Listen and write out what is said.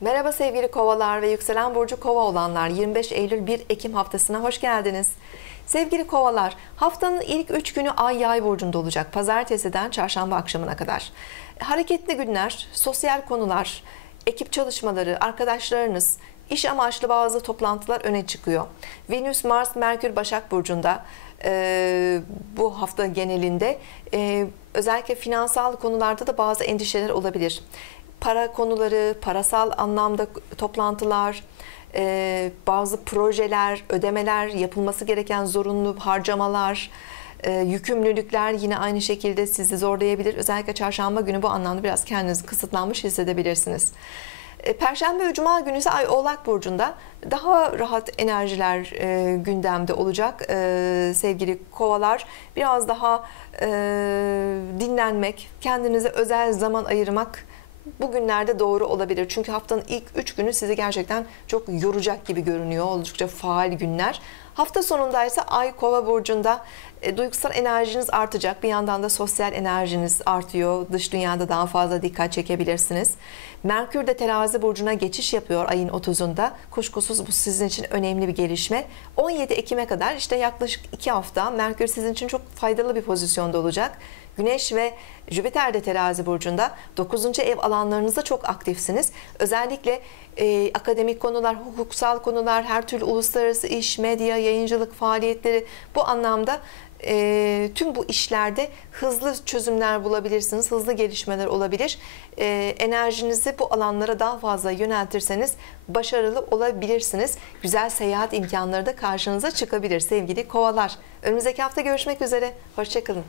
Merhaba sevgili kovalar ve yükselen burcu kova olanlar 25 Eylül 1 Ekim haftasına hoş geldiniz. Sevgili kovalar haftanın ilk 3 günü ay yay burcunda olacak pazartesiden çarşamba akşamına kadar. Hareketli günler, sosyal konular, ekip çalışmaları, arkadaşlarınız, iş amaçlı bazı toplantılar öne çıkıyor. Venüs, Mars, Merkür Başak Burcu'nda e, bu hafta genelinde e, özellikle finansal konularda da bazı endişeler olabilir para konuları, parasal anlamda toplantılar, e, bazı projeler, ödemeler, yapılması gereken zorunlu harcamalar, e, yükümlülükler yine aynı şekilde sizi zorlayabilir. Özellikle çarşamba günü bu anlamda biraz kendinizi kısıtlanmış hissedebilirsiniz. E, Perşembe ve Cuma günü ise Ay Oğlak Burcu'nda daha rahat enerjiler e, gündemde olacak e, sevgili kovalar. Biraz daha e, dinlenmek, kendinize özel zaman ayırmak bugünlerde doğru olabilir. Çünkü haftanın ilk 3 günü sizi gerçekten çok yoracak gibi görünüyor. Oldukça faal günler. Hafta sonunda ise Ay Kova burcunda e, duygusal enerjiniz artacak. Bir yandan da sosyal enerjiniz artıyor. Dış dünyada daha fazla dikkat çekebilirsiniz. Merkür de terazi burcuna geçiş yapıyor ayın 30'unda. Kuşkusuz bu sizin için önemli bir gelişme. 17 Ekim'e kadar işte yaklaşık 2 hafta Merkür sizin için çok faydalı bir pozisyonda olacak. Güneş ve Jüpiter de terazi burcunda 9. ev alanlarınızda çok aktifsiniz. Özellikle e, akademik konular, hukuksal konular, her türlü uluslararası iş, medya, yayıncılık faaliyetleri bu anlamda e, tüm bu işlerde hızlı çözümler bulabilirsiniz, hızlı gelişmeler olabilir. E, enerjinizi bu alanlara daha fazla yöneltirseniz başarılı olabilirsiniz. Güzel seyahat imkanları da karşınıza çıkabilir sevgili kovalar. Önümüzdeki hafta görüşmek üzere. Hoşçakalın.